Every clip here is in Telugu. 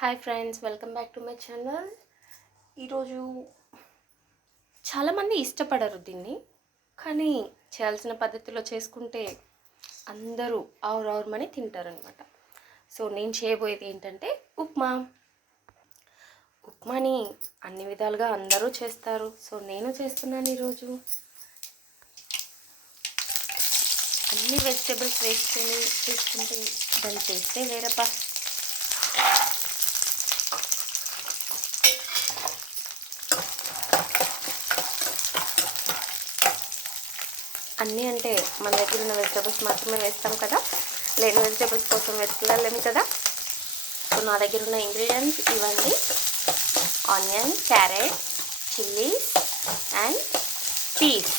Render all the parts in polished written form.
Hi friends, welcome back to my channel. ఈరోజు చాలామంది ఇష్టపడరు దీన్ని, కానీ చేయాల్సిన పద్ధతిలో చేసుకుంటే అందరూ ఆవురమని తింటారనమాట. సో నేను చేయబోయేది ఏంటంటే ఉప్మాని అన్ని విధాలుగా అందరూ చేస్తారు. సో నేను చేస్తున్నాను ఈరోజు. అన్ని వెజిటేబుల్స్ వేసుకొని చేసుకుంటే దాని టేస్టే వేరబ్బా. అన్నీ అంటే మన దగ్గర ఉన్న వెజిటేబుల్స్ మాత్రమే వేస్తాం కదా, లేని వెజిటేబుల్స్ కోసం వెతుకులేము కదా. సో నా దగ్గర ఉన్న ఇంగ్రీడియంట్స్ ఇవన్నీ: onion, carrot, chillies and peas.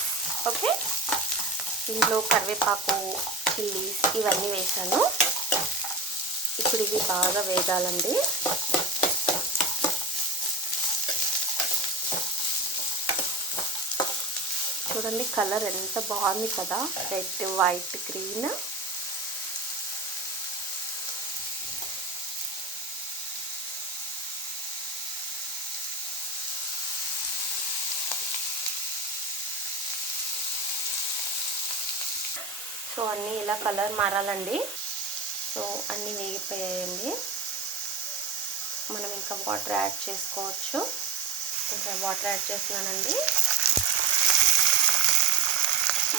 Okay, దీంట్లో కరివేపాకు, చిల్లీస్ ఇవన్నీ వేసాను. ఇప్పుడు ఇవి బాగా వేగాలండి. చూడండి, కలర్ ఎంత బాగుంది కదా, రెడ్, వైట్, గ్రీన్. సో అన్నీ ఇలా కలర్ మారాలండి. సో అన్నీ వేగిపోయాయండి. మనం ఇంకా వాటర్ యాడ్ చేసుకోవచ్చు. ఇంకా వాటర్ యాడ్ చేస్తున్నానండి.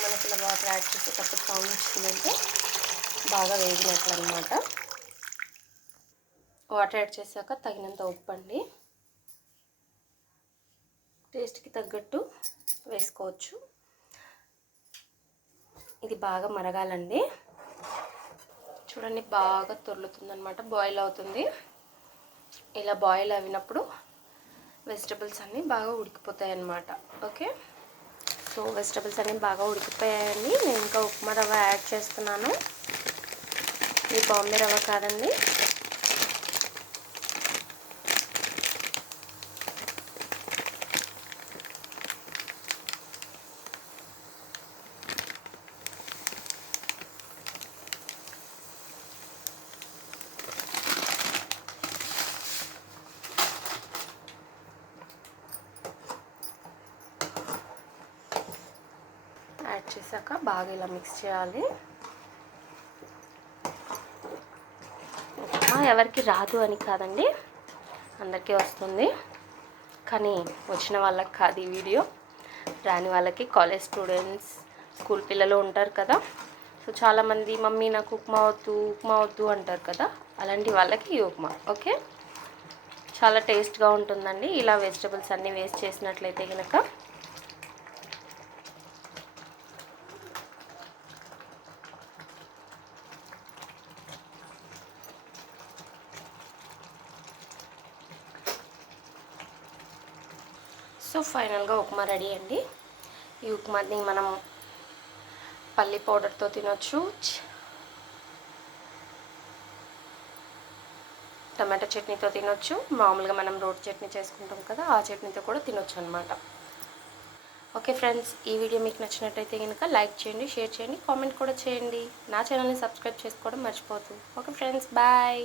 మనకి ఇలా వాటర్ యాడ్ చేసేటప్పుడు సౌండ్ వచ్చిందంటే బాగా వేగినట్లు అనమాట. వాటర్ యాడ్ చేశాక తగినంత ఉప్పు అండి, టేస్ట్కి తగ్గట్టు వేసుకోవచ్చు. ఇది బాగా మరగాలండి. చూడండి, బాగా తొర్లుతుందనమాట, బాయిల్ అవుతుంది. ఇలా బాయిల్ అయినప్పుడు వెజిటబుల్స్ అన్నీ బాగా ఉడికిపోతాయి అన్నమాట. ఓకే, సో వెజిటబుల్స్ అన్నీ బాగా ఉడికిపోయాయండి. నేను ఇంకా ఉప్మా రవ్వ యాడ్ చేస్తున్నాను. ఇది బాంబే రవ్వ కాదండి. యాడ్ చేశాక బాగా ఇలా మిక్స్ చేయాలి. ఉప్మా ఎవరికి రాదు అని కాదండి, అందరికీ వస్తుంది. కానీ వచ్చిన వాళ్ళకి కాదు ఈ వీడియో, రాని వాళ్ళకి, కాలేజ్ స్టూడెంట్స్, స్కూల్ పిల్లలు ఉంటారు కదా. సో చాలామంది మమ్మీ నాకు ఉప్మా వద్దు అంటారు కదా, అలాంటి వాళ్ళకి ఈ ఉప్మా. ఓకే, చాలా టేస్ట్గా ఉంటుందండి ఇలా వెజిటబుల్స్ అన్నీ వేస్ట్ చేసినట్లయితే కనుక. సో ఫైనల్గా ఉప్మా రెడీ అండి. ఈ ఉప్మాని మనం పల్లి పౌడర్తో తినొచ్చు, టమాటో చట్నీతో తినొచ్చు, మామూలుగా మనం రోటి చట్నీ చేసుకుంటాం కదా, ఆ చట్నీతో కూడా తినొచ్చు అనమాట. ఓకే ఫ్రెండ్స్, ఈ వీడియో మీకు నచ్చినట్టయితే కనుక లైక్ చేయండి, షేర్ చేయండి, కామెంట్ కూడా చేయండి. నా ఛానల్ని సబ్స్క్రైబ్ చేసుకోవడం మర్చిపోవద్దు. Okay friends, bye.